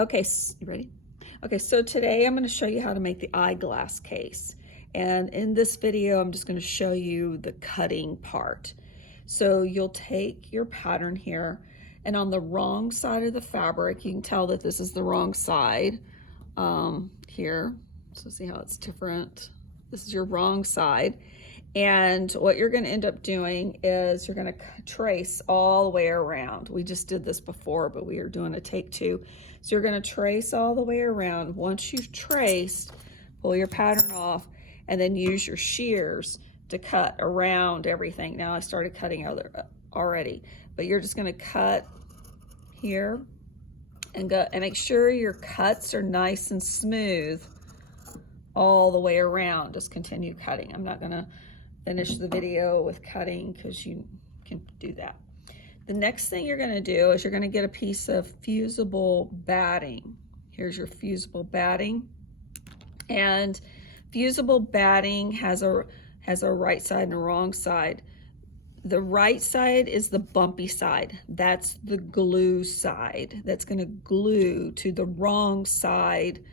Okay, you ready? Okay, so today I'm going to show you how to make the eyeglass case. And in this video, I'm just going to show you the cutting part. So you'll take your pattern here, and on the wrong side of the fabric, you can tell that this is the wrong side here. So see how it's different. This is your wrong side. And what you're going to end up doing is you're going to trace all the way around. We just did this before, but we are doing a take two. So you're going to trace all the way around. Once you've traced, pull your pattern off and then use your shears to cut around everything. Now I started cutting already, but you're just going to cut here and go and make sure your cuts are nice and smooth all the way around. Just continue cutting. I'm not going to finish the video with cutting because you can do that. The next thing you're going to do is you're going to get a piece of fusible batting. Here's your fusible batting, and fusible batting has a right side and a wrong side. The right side is the bumpy side. That's the glue side. That's going to glue to the wrong side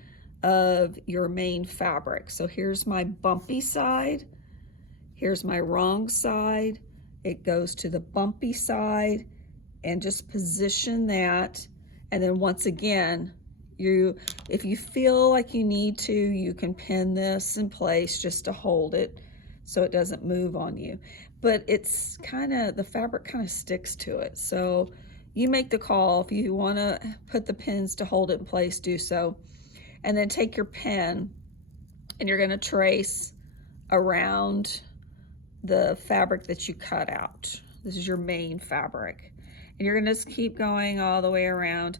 of your main fabric. So here's my bumpy side. Here's my wrong side. It goes to the bumpy side, and just position that. And then once again, if you feel like you need to, you can pin this in place just to hold it so it doesn't move on you. But it's the fabric kind of sticks to it. So you make the call. If you want to put the pins to hold it in place, do so. And then take your pen and you're going to trace around the fabric that you cut out. This is your main fabric, and you're gonna just keep going all the way around.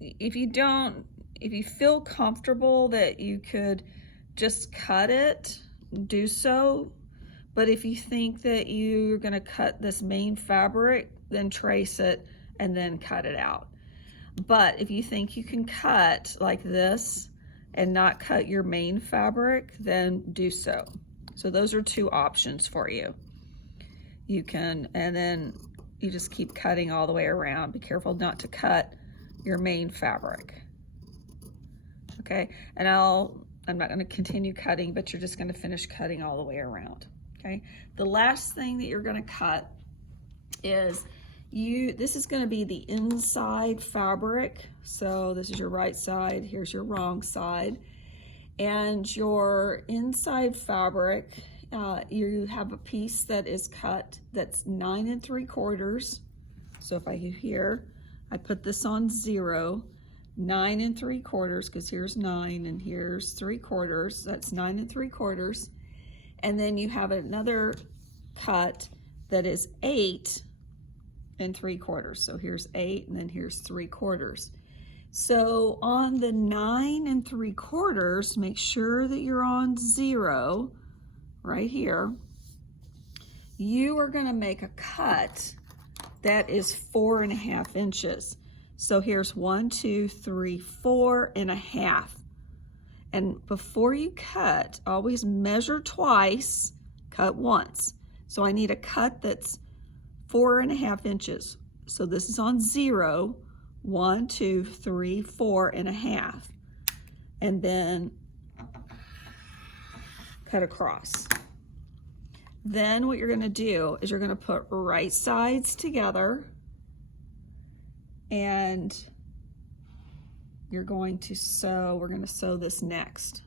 If you feel comfortable that you could just cut it, do so. But if you think that you're gonna cut this main fabric, then trace it and then cut it out. But if you think you can cut like this and not cut your main fabric, then do so. So those are two options for you. You can, and then you just keep cutting all the way around. Be careful not to cut your main fabric. Okay, and I'm not going to continue cutting, but you're just going to finish cutting all the way around. Okay, the last thing that you're going to cut is this is going to be the inside fabric. So this is your right side, here's your wrong side. And your inside fabric, you have a piece that is cut that's 9 3/4. So if I put this on 0, 9 3/4, because here's 9 and here's 3/4. That's 9 3/4. And then you have another cut that is 8 3/4. So here's 8 and then here's 3/4. So on the 9 3/4, make sure that you're on 0 right here. You are going to make a cut that is 4.5 inches. So here's 1, 2, 3, 4.5. And before you cut, always measure twice, cut once. So I need a cut that's 4.5 inches. So this is on 0. 1, 2, 3, 4.5, and then cut across. Then what you're going to do is you're going to put right sides together, and you're going to sew. We're going to sew this next.